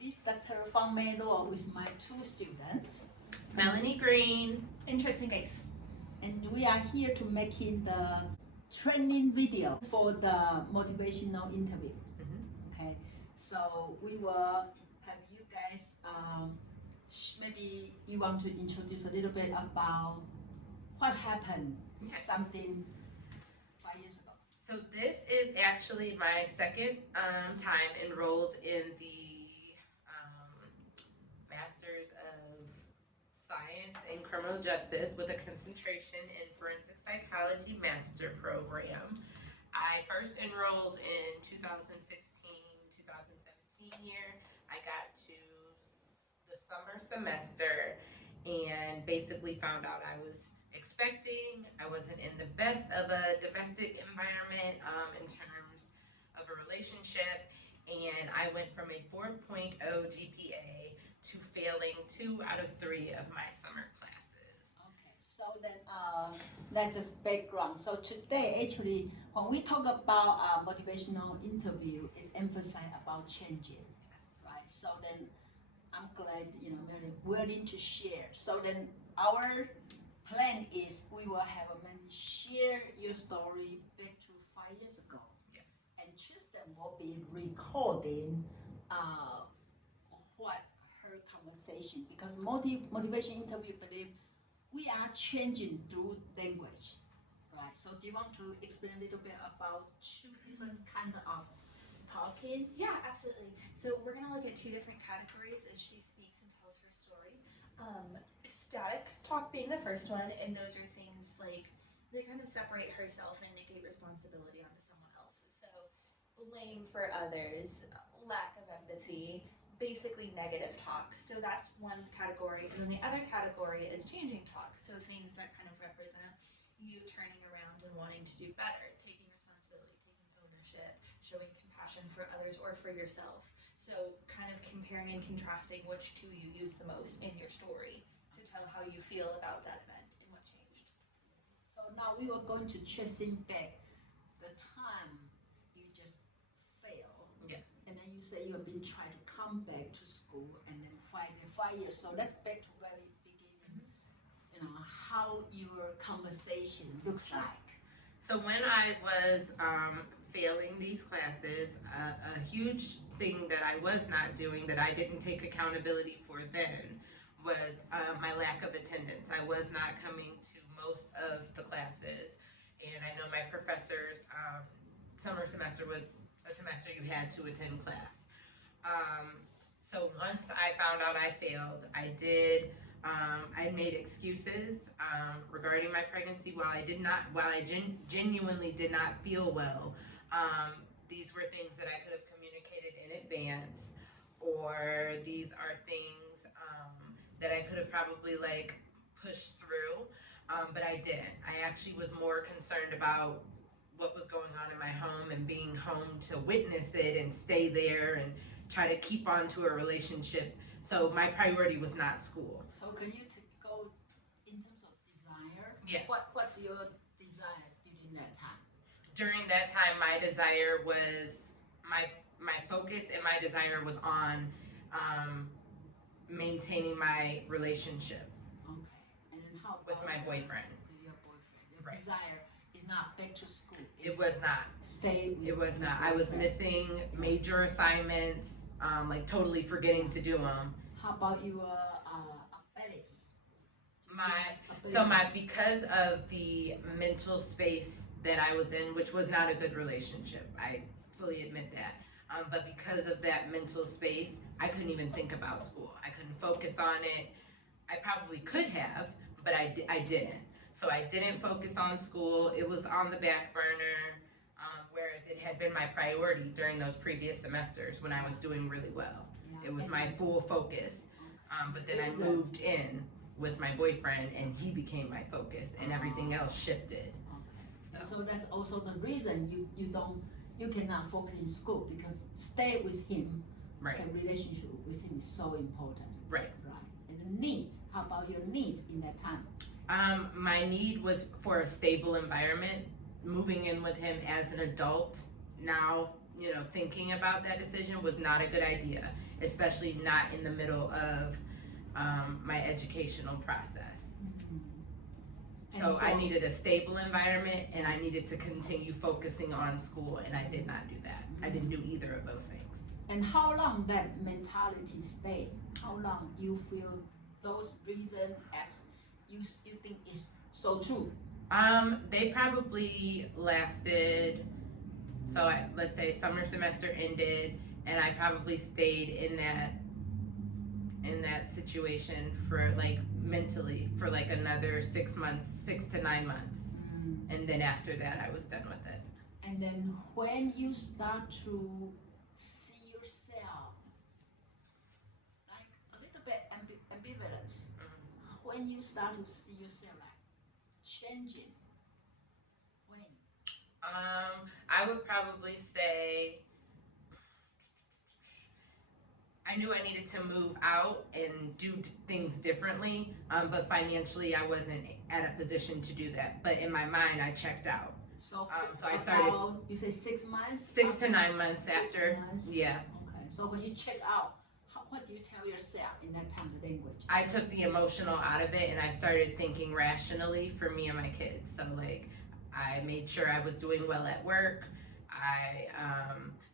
This is Dr. Fang-Mei Law with my two students, Melanie Green. Interesting face. and we are here to making the training video for the motivational interview. Okay, so we will have you guys, maybe you want to introduce a little bit about what happened, something 5 years ago. So this is actually my second time enrolled in the Masters of Science in Criminal Justice with a concentration in Forensic Psychology Master Program. I first enrolled in 2016-2017 year. I got to the summer semester and basically found out I was expecting. I wasn't in the best of a domestic environment in terms of a relationship, and I went from a 4.0 GPA to failing 2 out of 3 of my summer classes. Okay, so then that's just background. So today, actually, when we talk about motivational interview, it's emphasized about changing, right? So then I'm glad, Mary, willing to share. So then our plan is we will have Mary share your story back to 5 years ago. Yes. And Tristan will be recording what her conversation, because motivation interview believe we are changing through language, right? So do you want to explain a little bit about two different kind of talking? Yeah, absolutely. So we're going to look at 2 different categories as she speaks and tells her story. Static talk being the first one, and those are things like they kind of separate herself and negate responsibility onto someone else. So blame for others, lack of empathy, basically negative talk. So that's one category. And then the other category is changing talk. So things that kind of represent you turning around and wanting to do better, taking responsibility, taking ownership, showing compassion for others or for yourself. So kind of comparing and contrasting which two you use the most in your story to tell how you feel about that event and what changed. So now we were going to tracing back the time you just failed. Yes. And then you say you have been trying to come back to school and then 5 years. So let's back to very beginning. How your conversation looks like. So when I was failing these classes, a huge thing that I was not doing, that I didn't take accountability for then, was my lack of attendance. I was not coming to most of the classes, and I know my professors, summer semester was a semester you had to attend class. So once I found out I failed, I made excuses regarding my pregnancy. While I genuinely did not feel well, these were things that I could have communicated in advance, or these are things that I could have probably pushed through, but I didn't. I actually was more concerned about what was going on in my home and being home to witness it and stay there and try to keep on to a relationship. So my priority was not school. So can you go in terms of desire? Yeah. What's your desire during that time? During that time, my desire was, my focus and my desire was on maintaining my relationship. Okay. And then how with about my boyfriend. With your boyfriend. Your Right. desire is not back to school. It was not. Stay with It was with not. I was boyfriend. missing major assignments, totally forgetting to do them. How about your ability? Because of the mental space that I was in, which was not a good relationship, I fully admit that. But because of that mental space, I couldn't even think about school. I couldn't focus on it. I probably could have, but I didn't. So I didn't focus on school. It was on the back burner, whereas it had been my priority during those previous semesters when I was doing really well. Yeah. It was And- my full focus. But then I moved in with my boyfriend, and he became my focus, and everything else shifted. Okay. So that's also the reason you cannot focus in school, because stay with him, Right. the relationship with him is so important. Right. Right. And the needs. How about your needs in that time? My need was for a stable environment. Moving in with him as an adult, now thinking about that decision was not a good idea, especially not in the middle of my educational process. So I needed a stable environment, and I needed to continue focusing on school, and I did not do that. I didn't do either of those things. And how long that mentality stayed? How long you feel those reasons you think is so true? They probably lasted, let's say summer semester ended, and I probably stayed in that situation for like mentally for like another 6 months, 6 to 9 months. And then after that I was done with it. And then when you start to see yourself like a little bit ambivalence, when you start to see yourself like changing, when? I would probably say I knew I needed to move out and do things differently, but financially I wasn't at a position to do that. But in my mind, I checked out. So I started. You say 6 months? 6 to 9 months after. Yeah. Okay. So when you check out, what do you tell yourself in that time? The language. I took the emotional out of it, and I started thinking rationally for me and my kids. So like, I made sure I was doing well at work. I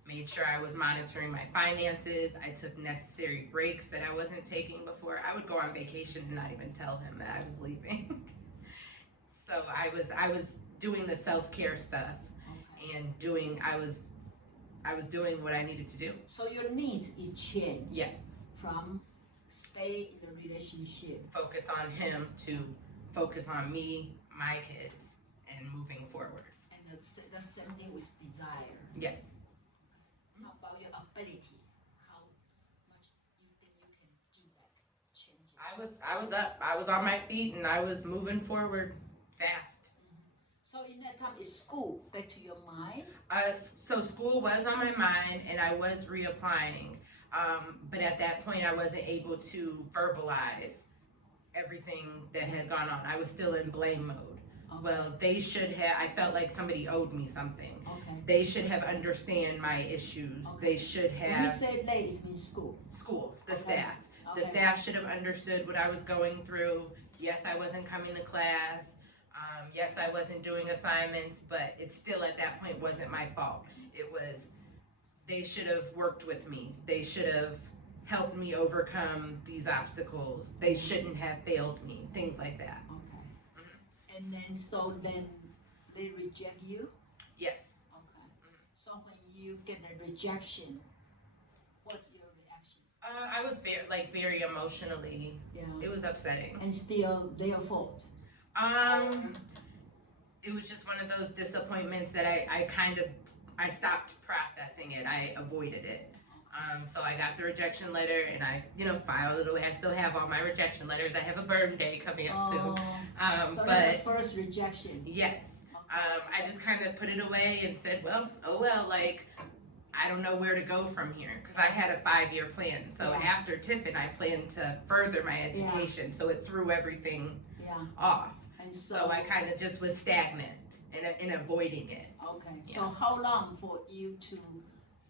made sure I was monitoring my finances. I took necessary breaks that I wasn't taking before. I would go on vacation and not even tell him that I was leaving. So I was doing the self-care stuff, and I was doing what I needed to do. So your needs is changed. Yes. From stay in the relationship. Focus on him to focus on me, my kids, and moving forward. And the same thing with desire. Yes. How about your ability? How much you think you can do that change? I was up. I was on my feet, and I was moving forward fast. So in that time, is school back to your mind? So school was on my mind, and I was reapplying. But at that point, I wasn't able to verbalize everything that had gone on. I was still in blame mode. Okay. Well, they should have. I felt like somebody owed me something. Okay. They should have understand my issues. Okay. They should When you have. say late, it means school. School, the Okay. staff. The Okay. staff should have understood what I was going through. Yes, I wasn't coming to class. Yes, I wasn't doing assignments, but it still at that point wasn't my fault. It was, they should have worked with me. They should have helped me overcome these obstacles. They shouldn't have failed me, things like that. Okay. And then they reject you? Yes. Okay. So when you get a rejection, what's your reaction? I was very emotionally, Yeah. it was upsetting. And still their fault. It was just one of those disappointments that I stopped processing it. I avoided it. So I got the rejection letter, and I, filed it away. I still have all my rejection letters. I have a burn day coming up soon. So But that's the first rejection. yes, I just kind of put it away and said, well, I don't know where to go from here, because I had a 5-year plan. So Yeah. after Tiffin, I planned to further my education. So it threw everything off. And So I kind of just was stagnant and avoiding it. Okay. So Yeah. how long for you to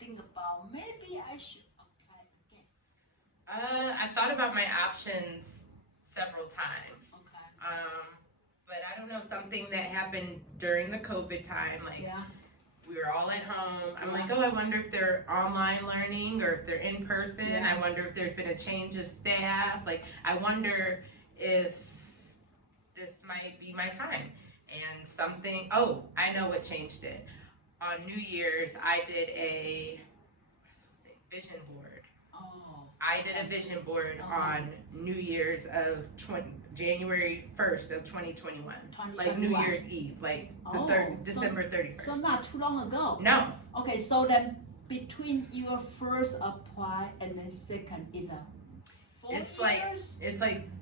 think about maybe I should apply again? I thought about my options several times. Okay. But I don't know, something that happened during the COVID time, like Yeah. we were all at home. I'm Yeah. like, I wonder if they're online learning or if they're in person. Yeah. I wonder if there's been a change of staff. Like, I wonder if this might be my time. And I know what changed it. On New Year's, I did a vision board. Oh. I did a vision board Okay. on New Year's of January 1st of 2021. Like New 2021. Year's Eve, like the Oh, December 31st. So not too long ago. No, Okay. So then between your first apply and then second is a 4 it's like years?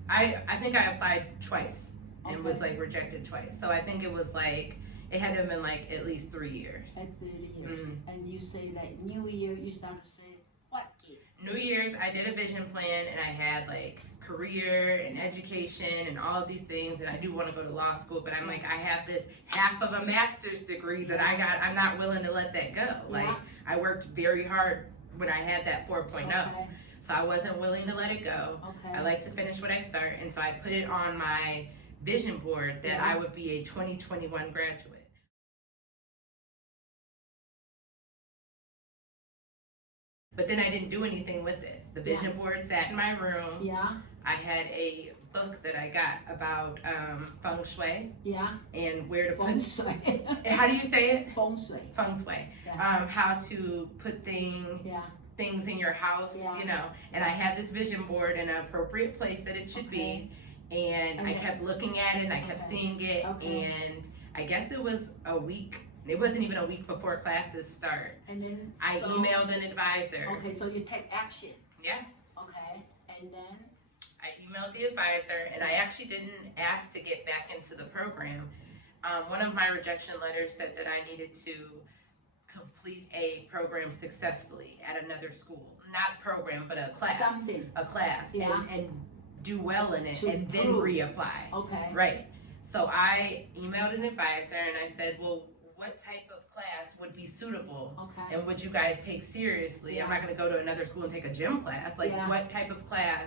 I think I applied twice and was Okay. like rejected twice. So I think it was like it had to have been like at least 3 years. At 30 years. Mhm. And you say that New Year you start to say what is? New Year's, I did a vision plan, and I had like career and education and all of these things, and I do want to go to law school, but I'm like, I have this half of a master's degree that I'm not willing to let that go. Like, I worked very hard when I had that 4.0. Okay. So I wasn't willing to let it go. Okay. I like to finish what I start, and so I put it on my vision board that I would be a 2021 graduate. But then I didn't do anything with it. The vision board sat in my room. Yeah. I had a book that I got about feng shui. Yeah. And where to Feng put. shui. How do you say it? Feng shui. Feng shui. Yeah. How to put things in your house, you know. And I had this vision board in an appropriate place that it should be. And I kept looking at it, and I kept seeing it. And I guess it was a week. It wasn't even a week before classes start. And then I emailed an advisor. Okay, so you take action. Yeah. Okay, and then I emailed the advisor, and I actually didn't ask to get back into the program. One of my rejection letters said that I needed to complete a program successfully at another school. Not program, but a class. Something. A class. Yeah. And do well in it, To and then prove. reapply. Okay. Right. So I emailed an advisor, and I said, well, what type of class would be suitable? Okay. And would you guys take seriously? I'm not going to go to another school and take a gym class. Like, what type of class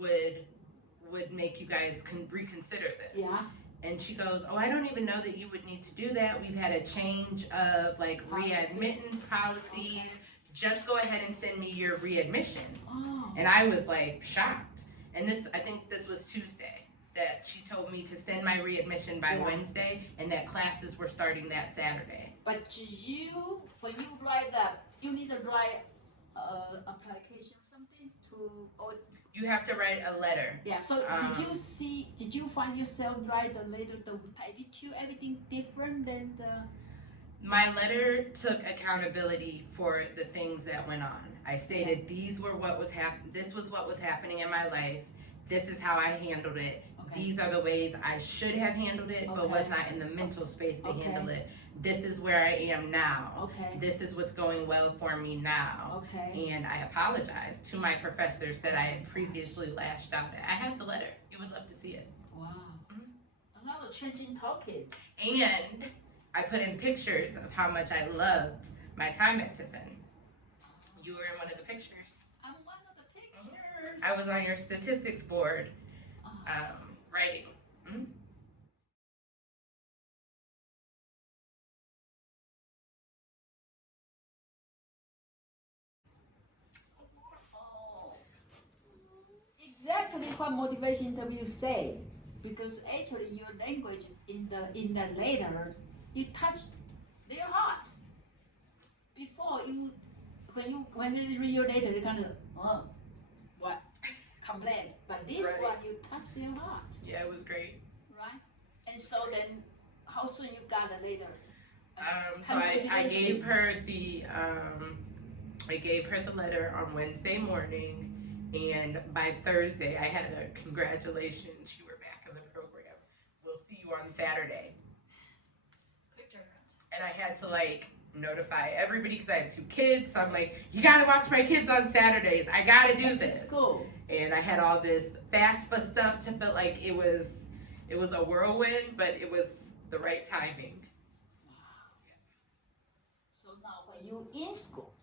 would make you guys reconsider this? Yeah. And she goes, oh, I don't even know that you would need to do that. We've had a change of like readmittance policies. Just go ahead and send me your readmission. Oh. And I was like shocked. And I think this was Tuesday that she told me to send my readmission by Wednesday, and that classes were starting that Saturday. But when you write that, you need to write application or something or You have to write a letter. yeah. So did you find yourself write the letter, the attitude, everything different than the? My letter took accountability for the things that went on. I stated this was what was happening in my life. This is how I handled it. Okay. These are the ways I should have handled it, but was not in the mental space to handle it. This is where I am now. Okay. This is what's going well for me now. Okay. And I apologize to my professors that I had previously lashed out at. I have the letter. You would love to see it. Wow. A lot of changing talking. And I put in pictures of how much I loved my time at Tiffin. You were in one of the pictures. I'm one of the pictures. I was on your statistics board, writing. Mm-hmm. Exactly what motivation interviews say, because actually your language in the letter, you touch their heart. Before when they read your letter, they kind of what complain, but this one you touch their heart. Yeah, it was great. Right, and so then how soon you got the letter? So I gave her the letter on Wednesday morning, and by Thursday I had a congratulations, you were back in the program. We'll see you on Saturday. Quick turnaround. And I had to notify everybody because I have 2 kids. So I'm like, you gotta watch my kids on Saturdays. I gotta do this. School. And I had all this FAFSA stuff to feel like it was a whirlwind, but it was the right timing. So now when you in school,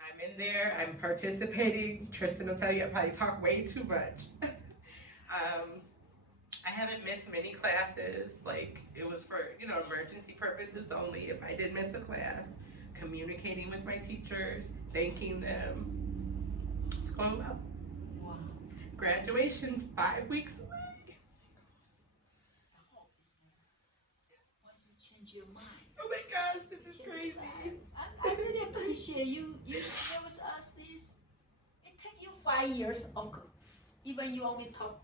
I'm in there, I'm participating. Tristan will tell you I probably talk way too much. I haven't missed many classes. It was for, emergency purposes only. If I did miss a class, communicating with my teachers, thanking them. It's going well. wow. Graduation's 5 weeks away. Once you change your mind. Oh my gosh, this is crazy. I really appreciate you share with us this. It takes you 5 years even you only talk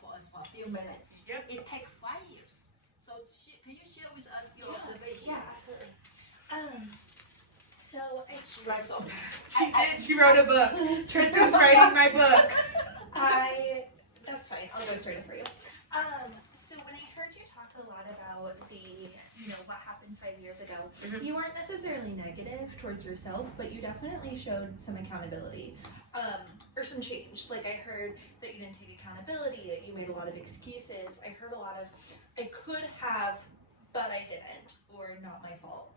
for us for a few minutes. Yep. It takes 5 years. So can you share with us your observation? Yeah, absolutely. So She writes so She did. She wrote a book. Tristan's writing my book. That's fine. I'll go straight for you. So when I heard you talk a lot about what happened 5 years ago, Mhm. You weren't necessarily negative towards yourself, but you definitely showed some accountability, or some change. Like I heard that you didn't take accountability, that you made a lot of excuses. I heard a lot of, I could have, but I didn't, or not my fault.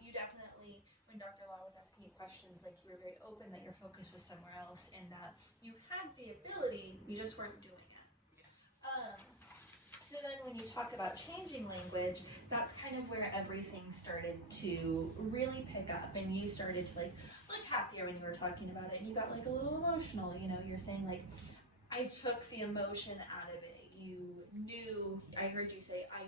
You definitely, when Dr. Law was asking you questions, like you were very open that your focus was somewhere else and that you had the ability, you just weren't doing it. So then when you talk about changing language, that's kind of where everything started to really pick up, and you started to like look happier when you were talking about it, and you got like a little emotional, you know, you're saying like, I took the emotion out of it. You knew, I heard you say, I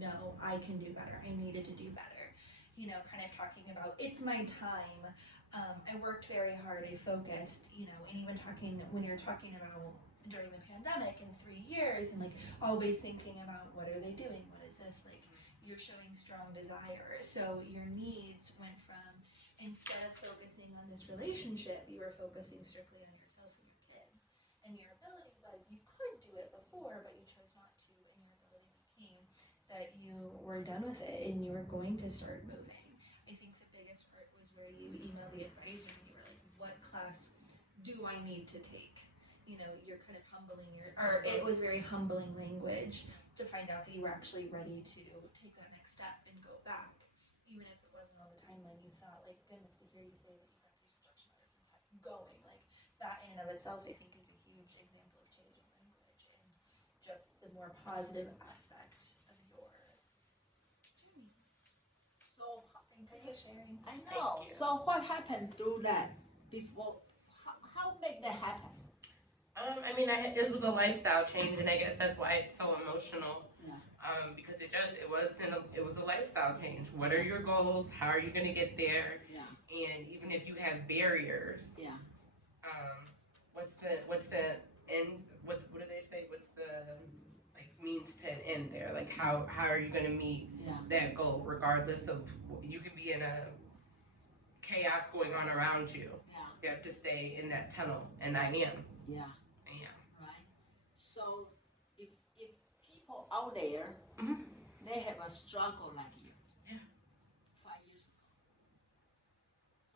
know I can do better. I needed to do better. You know, kind of talking about, it's my time. I worked very hard, I focused, you know, and even talking, when you're talking about during the pandemic in 3 years, and like always thinking about what are they doing? What is this? Like you're showing strong desire. So your needs went from, instead of focusing on this relationship, you were focusing strictly on yourself and your kids. And your ability was, you could do it before, but you chose not to, and your ability became that you were done with it and you were going to start moving. I think the biggest part was where you emailed the advisor and you were like, what class do I need to take? You know, you're kind of humbling or it was very humbling language to find out that you were actually ready to take that next step and go back. Even if it wasn't on the timeline you thought, like, goodness, to hear you say that you got these rejection letters and kept going, like, that in and of itself, I think, is a huge example of changing language and just the more positive aspect of your journey. So Thank you for sharing. I know. you. So what happened through that before? How make that happen? I mean, it was a lifestyle change, and I guess that's why it's so emotional. Yeah. Because it was a lifestyle change. What are your goals? How are you going to get there? Yeah. And even if you have barriers, Yeah. what's the end? What do they say? What's the like means to an end there? Like how are you going to meet Yeah. that goal, regardless of you could be in a chaos going on around you. Yeah. You have to stay in that tunnel, and I am. Yeah. I am. Right. So if people out there Mhm. they have a struggle like you. Yeah. 5 years ago.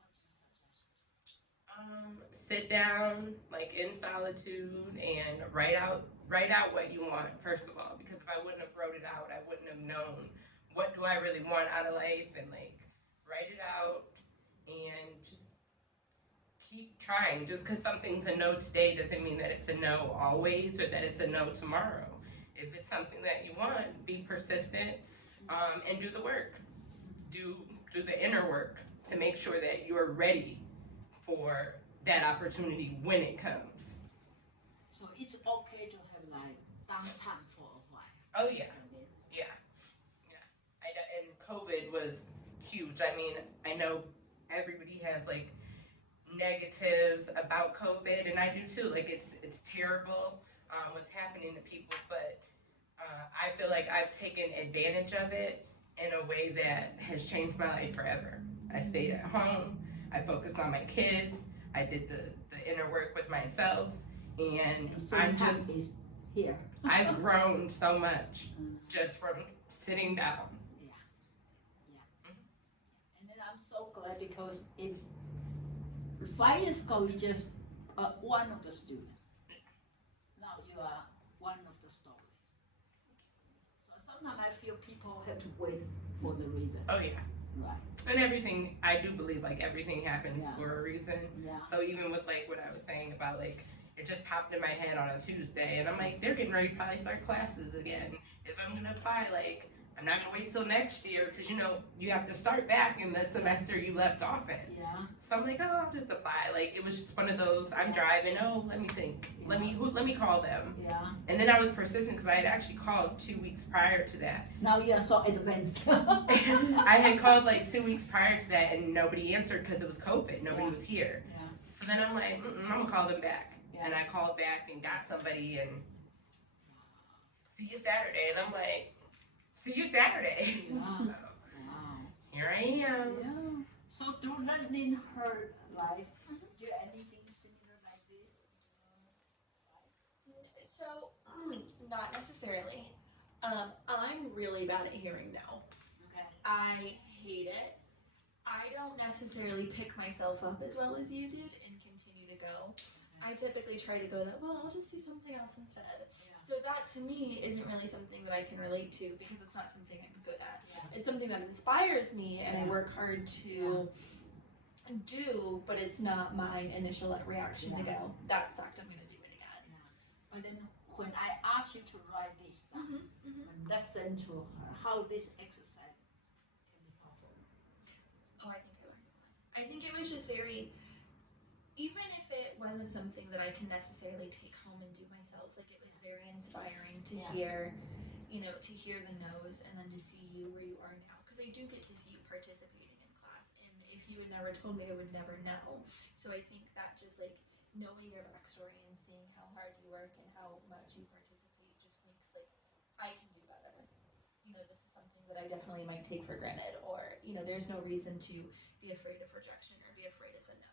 What's your suggestion? Sit down, like in solitude, and write out what you want. First of all, because if I wouldn't have wrote it out, I wouldn't have known what do I really want out of life, and like write it out and just keep trying. Just because something's a no today doesn't mean that it's a no always or that it's a no tomorrow. If it's something that you want, be persistent, and do the work. Do the inner work to make sure that you're ready for that opportunity when it comes. So it's okay to have like downtime for a while. Oh yeah, yeah. And COVID was huge. I mean, I know everybody has like negatives about COVID, and I do too. Like it's terrible what's happening to people, but I feel like I've taken advantage of it in a way that has changed my life forever. I stayed at home. I focused on my kids. I did the inner work with myself, and I'm just is here. I've grown so much just from sitting down. And then I'm so glad because if 5 years ago you just one of the students, now you are one of the story. So sometimes I feel people have to wait for the reason. Oh yeah. Right. And everything, I do believe like everything happens Yeah. for a reason. Yeah. So even with like what I was saying about like, it just popped in my head on a Tuesday, and I'm like, they're getting ready to probably start classes again. If I'm gonna apply, like, I'm not gonna wait till next year, because you know, you have to start back in the semester you left off in. Yeah. So I'm like, oh, I'll just apply. Like, it was just one of those, I'm driving, oh, let me think. Let me call them. Yeah. And then I was persistent, because I had actually called 2 weeks prior to that. Now you are so advanced. I had called like 2 weeks prior to that, and nobody answered because it was COVID. Nobody Yeah. was here. Yeah. So then I'm like, I'm gonna call them back. Yeah. And I called back and got somebody, and see you Saturday. And I'm like, see you Saturday. Wow. So Wow. here I am. Yeah. So through learning her life, do you have anything similar like this? So, not necessarily. I'm really bad at hearing no. Okay. I hate it. I don't necessarily pick myself up as well as you did and continue to go. I typically try to go that, well, I'll just do something else instead. So that to me isn't really something that I can relate to because it's not something I'm good at. It's something that inspires me and I work hard to do, but it's not my initial reaction to go, that sucked, I'm going to do it again. But then when I asked you to write this down, and listen to her, how this exercise can be helpful. Oh, I think I learned a lot. I think it was just very, even if it wasn't something that I can necessarily take home and do myself, like it was very inspiring to hear, you know, to hear the no's and then to see you where you are now. Because I do get to see you participating in class, and if you had never told me, I would never know. So I think that just like knowing your backstory and seeing how hard you work and how much you participate just makes like, I can do better. You know, this is something that I definitely might take for granted, or, you know, there's no reason to be afraid of rejection or be afraid of the no.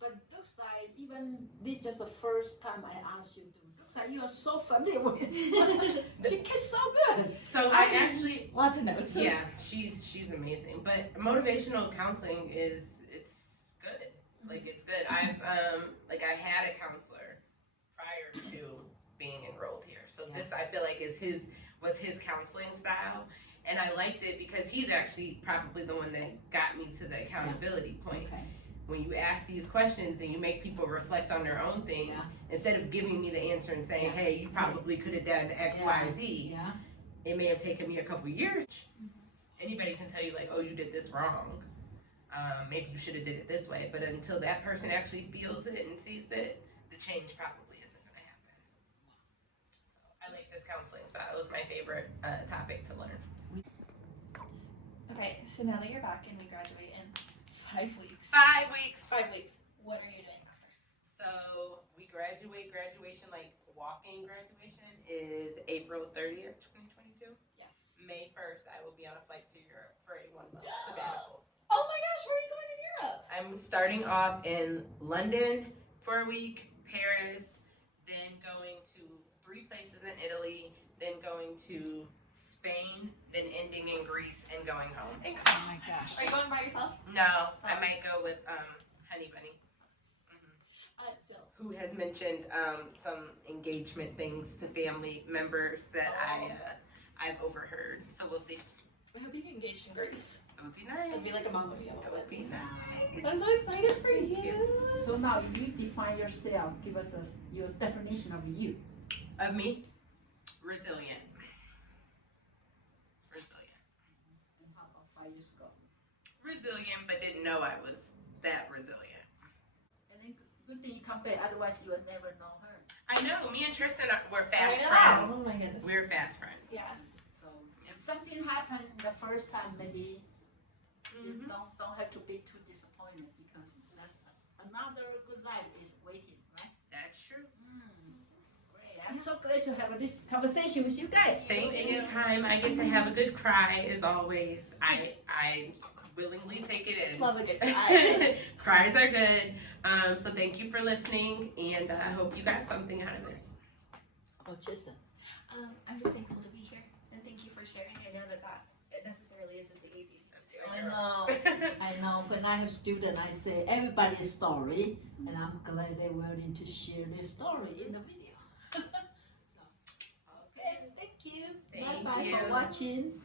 But looks like even this just the first time I asked you to. Looks like you are so familiar with it. She kids so good. So I actually, Lots of notes. yeah, she's amazing. But motivational counseling it's good. Like it's good. I've I had a counselor prior to being enrolled here. So this I feel like was his counseling style. And I liked it because he's actually probably the one that got me to the accountability point. Okay. When you ask these questions and you make people reflect on their own thing, instead of giving me the answer and saying, hey, you probably could have done X, Y, Z, it may have taken me a couple years. Anybody can tell you like, oh, you did this wrong. Maybe you should have did it this way. But until that person actually feels it and sees it, the change probably isn't going to happen. So I like this counseling style. It was my favorite topic to learn. Okay, so now that you're back and we graduate in 5 weeks. 5 weeks. 5 weeks. What are you doing after? So we graduation, like walking graduation is April 30th, 2022. Yes. May 1st, I will be on a flight to Europe for a 1 month sabbatical. Oh my gosh, where are you going to Europe? I'm starting off in London for a week, Paris, then going to 3 places in Italy, then going to Spain, then ending in Greece and going home. Oh my gosh. Are you going by yourself? No, I might go with Honey Bunny. Still. Who has mentioned some engagement things to family members that I've overheard. So we'll see. I hope you get engaged in Greece. It would be nice. It'd be like a mama deal. It would be nice. I'm so excited for Thank you. So now you define yourself. Give us your definition of you. Of me? Resilient. And how about 5 years ago? Resilient, but didn't know I was that resilient. And then good thing you come back. Otherwise, you would never know her. I know. Me and Tristan were fast I know. friends. Oh my goodness. We're fast friends. Yeah. So if something happened the first time, maybe just don't have to be too disappointed because that's another good life is waiting, right? That's true. Great. I'm so glad to have this conversation with you guys. Anytime I get to have a good cry, as always, I willingly take it in. Love a good cry. Cries are good. So thank you for listening, and I hope you got something out of it. Oh, Tristan. I'm just thankful to be here, and thank you for sharing. I know that it necessarily isn't the easy. I know. When I have students, I say everybody's story, and I'm glad they're willing to share their story in the video. So, okay, thank you. Thank Bye-bye you. for watching.